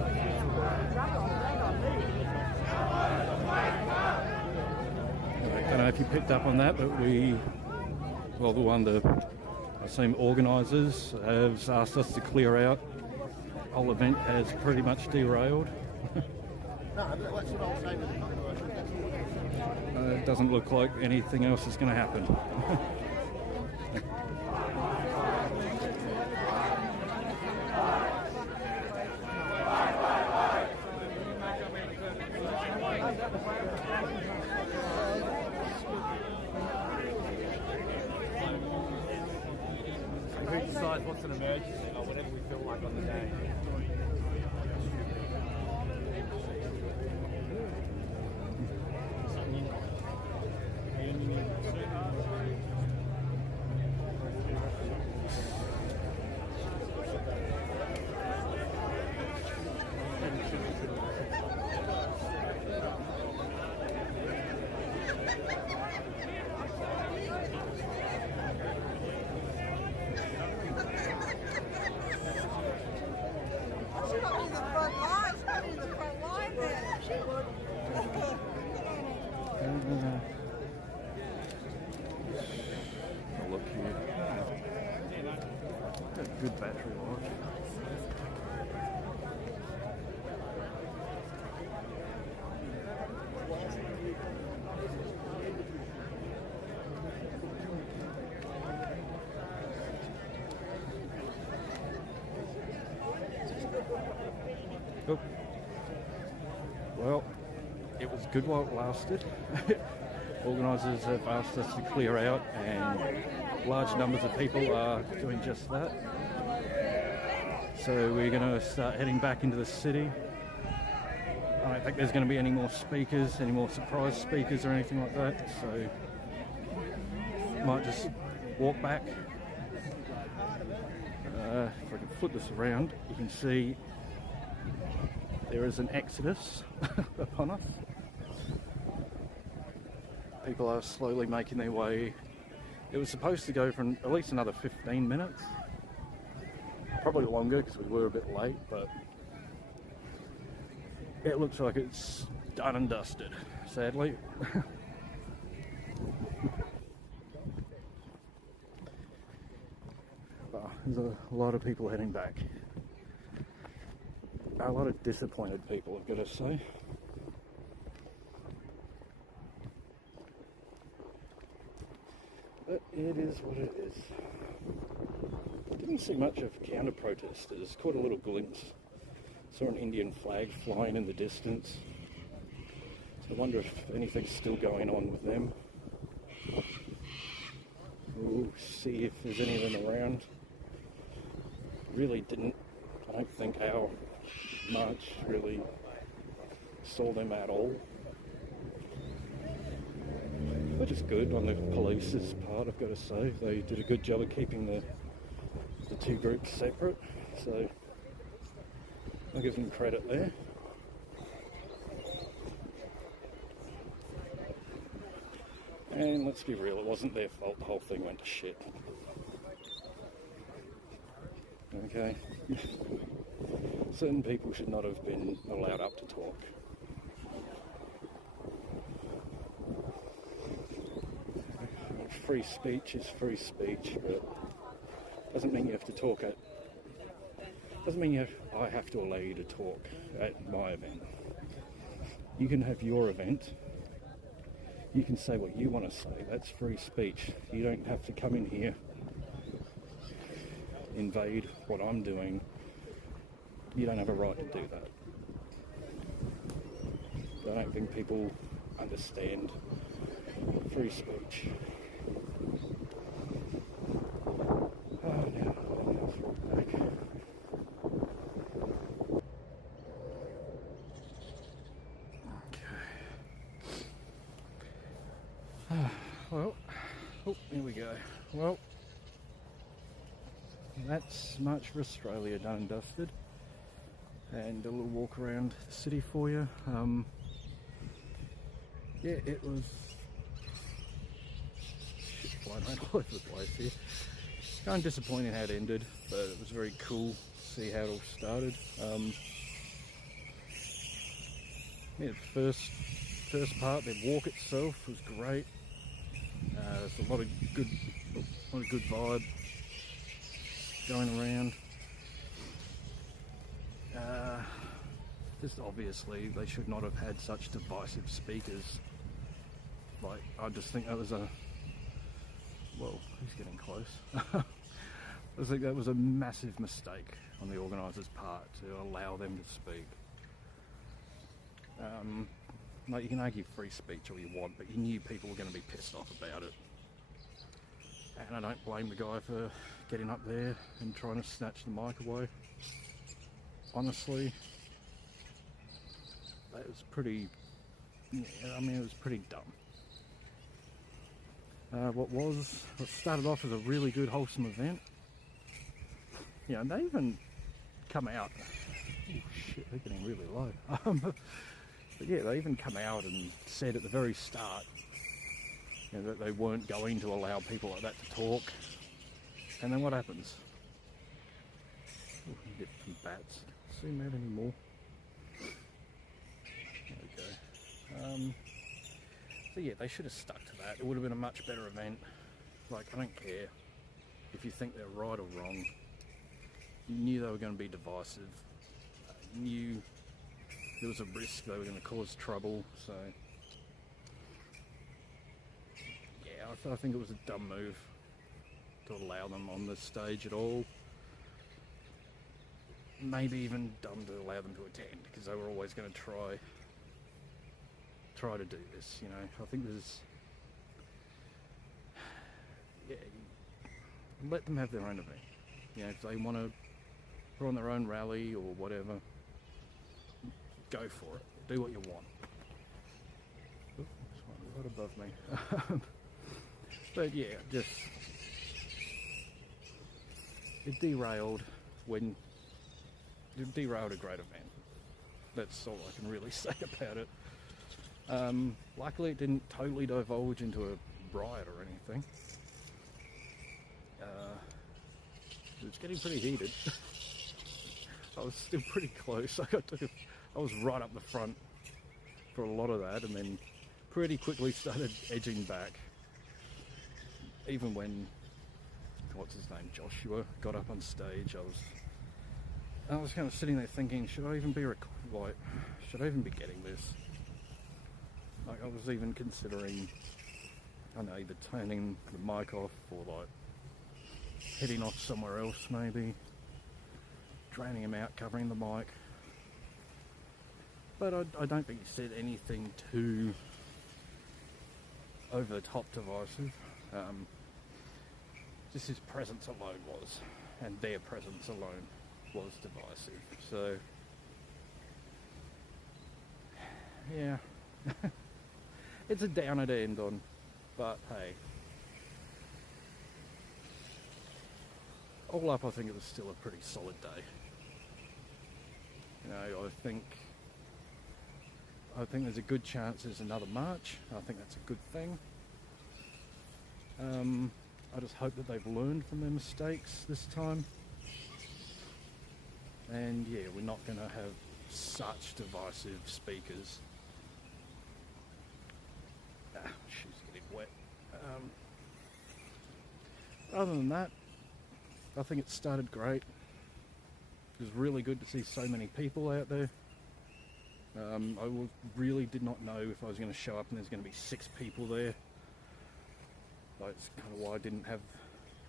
I don't know if you picked up on that, but the same organisers have asked us to clear out. The whole event has pretty much derailed. It doesn't look like anything else is going to happen. Who decides what's an emergency or whatever we feel like on the day? Look here. Got good battery life. Oh. Well, it was good while it lasted. Organisers have asked us to clear out, and large numbers of people are doing just that. So we're going to start heading back into the city. I don't think there's going to be any more speakers, any more surprise speakers or anything like that. So might just walk back. If I can flip this around, you can see there is an exodus upon us. People are slowly making their way. It was supposed to go for at least another 15 minutes. Probably longer because we were a bit late, but it looks like it's done and dusted, sadly. There's a lot of people heading back. A lot of disappointed people, I've got to say. But it is what it is. Didn't see much of counter-protesters. Caught a little glimpse. Saw an Indian flag flying in the distance. So I wonder if anything's still going on with them. We'll see if there's any of them around. Really didn't, I don't think our march really saw them at all. Which is good on the police's part, I've got to say. They did a good job of keeping the two groups separate, so I'll give them credit there. And let's be real, it wasn't their fault the whole thing went to shit. Okay? Certain people should not have been allowed up to talk. Free speech is free speech, but doesn't mean you have to talk at... Doesn't mean I have to allow you to talk at my event. You can have your event. You can say what you want to say. That's free speech. You don't have to come in here, invade what I'm doing. You don't have a right to do that. I don't think people understand free speech. Well, oh, here we go. Well, that's March for Australia done and dusted. And a little walk around the city for you. Yeah, it was shit flying around all over the place here. Kind of disappointing how it ended, but it was very cool to see how it all started. Yeah, the first part, the walk itself was great. There's a lot of good vibe going around. Just obviously they should not have had such divisive speakers. Like, I just think that was a... Well, he's getting close. I think that was a massive mistake on the organisers' part to allow them to speak. Like, you can argue free speech all you want, but you knew people were going to be pissed off about it. And I don't blame the guy for getting up there and trying to snatch the mic away. Honestly, it was pretty... Yeah, I mean, it was pretty dumb. What started off as a really good, wholesome event. Yeah, and they even come out... Oh shit, they're getting really low. But yeah, they even come out and said at the very start, you know, that they weren't going to allow people like that to talk. And then what happens? Oh, you get some bats. See them out anymore. There we go. So yeah, they should have stuck to that. It would have been a much better event. Like, I don't care if you think they're right or wrong. You knew they were going to be divisive. You knew there was a risk they were going to cause trouble, so... Yeah, I think it was a dumb move to allow them on the stage at all. Maybe even dumb to allow them to attend, because they were always going to try to do this, you know. I think there's... Yeah, let them have their own event. You know, if they want to put on their own rally or whatever, go for it. Do what you want. Oops, right above me. But yeah, just... It derailed a great event. That's all I can really say about it. Luckily it didn't totally divulge into a riot or anything. It was getting pretty heated. I was still pretty close. I was right up the front for a lot of that, and then pretty quickly started edging back. Even when, what's his name, Joshua, got up on stage, I was kind of sitting there thinking, should I even be getting this? Like, I was even considering, I don't know, either turning the mic off or like heading off somewhere else maybe, draining him out, covering the mic. But I don't think he said anything too over the top divisive. Just his presence alone was, and their presence alone was divisive. So, yeah, it's a downer to end on, but hey, all up I think it was still a pretty solid day. You know, I think there's a good chance there's another march. I think that's a good thing. I just hope that they've learned from their mistakes this time. And yeah, we're not going to have such divisive speakers. She's getting wet. Other than that, I think it started great. It was really good to see so many people out there. I really did not know if I was going to show up and there's going to be 6 people there. That's kind of why I didn't have,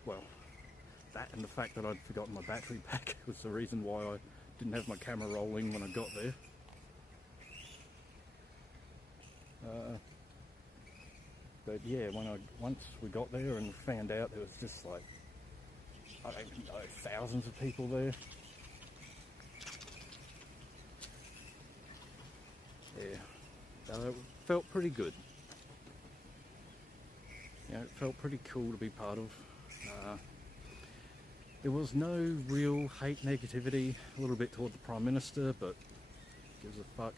well, that and the fact that I'd forgotten my battery pack was the reason why I didn't have my camera rolling when I got there. But yeah, once we got there and found out there was just like, I don't even know, thousands of people there. Yeah, it felt pretty good. You know, it felt pretty cool to be part of. There was no real hate negativity, a little bit toward the Prime Minister, but gives a fuck.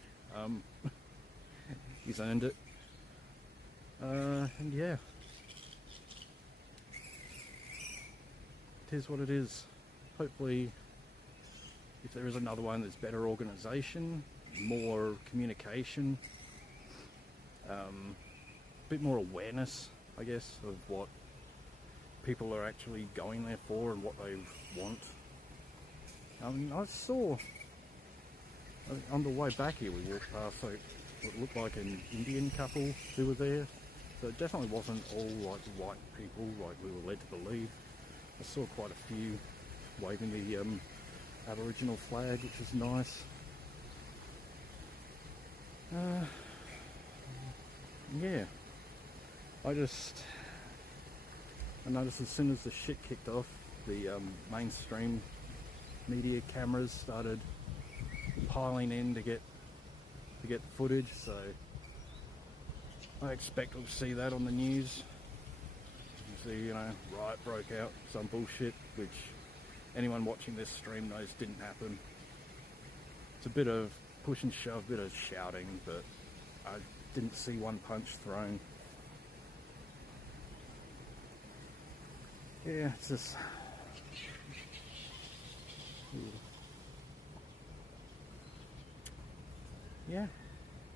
He's earned it. And yeah, it is what it is. Hopefully, if there is another one, there's better organisation, more communication, a bit more awareness, I guess, of what people are actually going there for and what they want. I saw, on the way back here, we walked past what looked like an Indian couple who were there. So it definitely wasn't all like white people like we were led to believe. I saw quite a few waving the Aboriginal flag, which is nice. Yeah, I noticed as soon as the shit kicked off, the mainstream media cameras started piling in to get footage, so I expect we'll see that on the news. You see, you know, riot broke out, some bullshit, which anyone watching this stream knows didn't happen. It's a bit of push and shove, bit of shouting, but I didn't see one punch thrown. Yeah, it's just... yeah,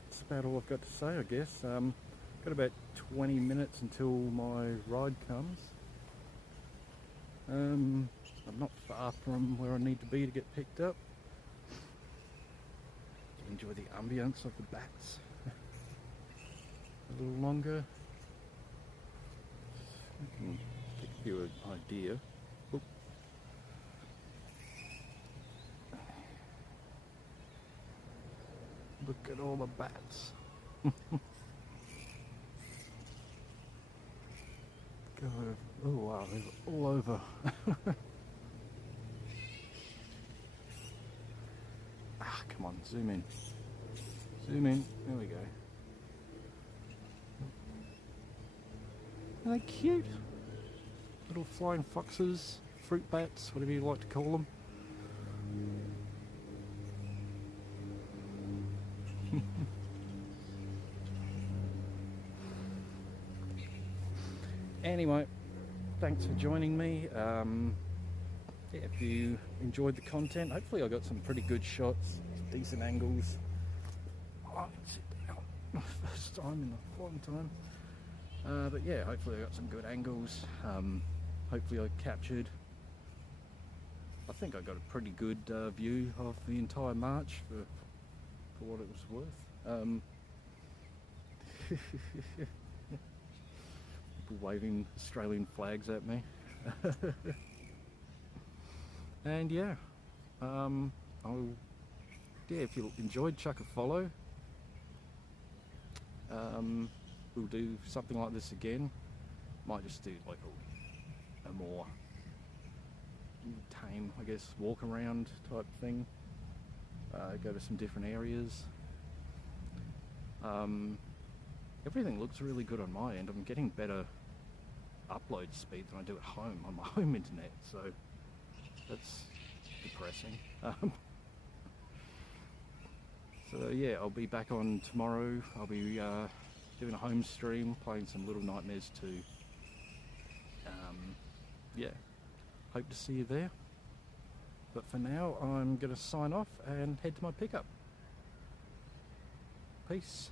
that's about all I've got to say, I guess. Got about 20 minutes until my ride comes. I'm not far from where I need to be to get picked up. Enjoy the ambience of the bats a little longer. I can give you an idea. Oop. Look at all the bats. Go over. Oh wow, they're all over. Come on, zoom in. Zoom in. There we go. Are they cute? Little flying foxes, fruit bats, whatever you like to call them. Anyway, thanks for joining me. Yeah, if you enjoyed the content, hopefully I got some pretty good shots, decent angles. Oh, I can sit down. First time in a long time. But yeah, hopefully I got some good angles. Hopefully I captured, I think I got a pretty good view of the entire march for what it was worth. People waving Australian flags at me. And yeah, if you enjoyed, chuck a follow. We'll do something like this again. Might just do like a more tame, I guess, walk around type thing. Go to some different areas. Everything looks really good on my end. I'm getting better upload speed than I do at home on my home internet, so that's depressing. So yeah, I'll be back on tomorrow. I'll be doing a home stream, playing some Little Nightmares 2. yeah, hope to see you there. But for now, I'm going to sign off and head to my pickup. Peace.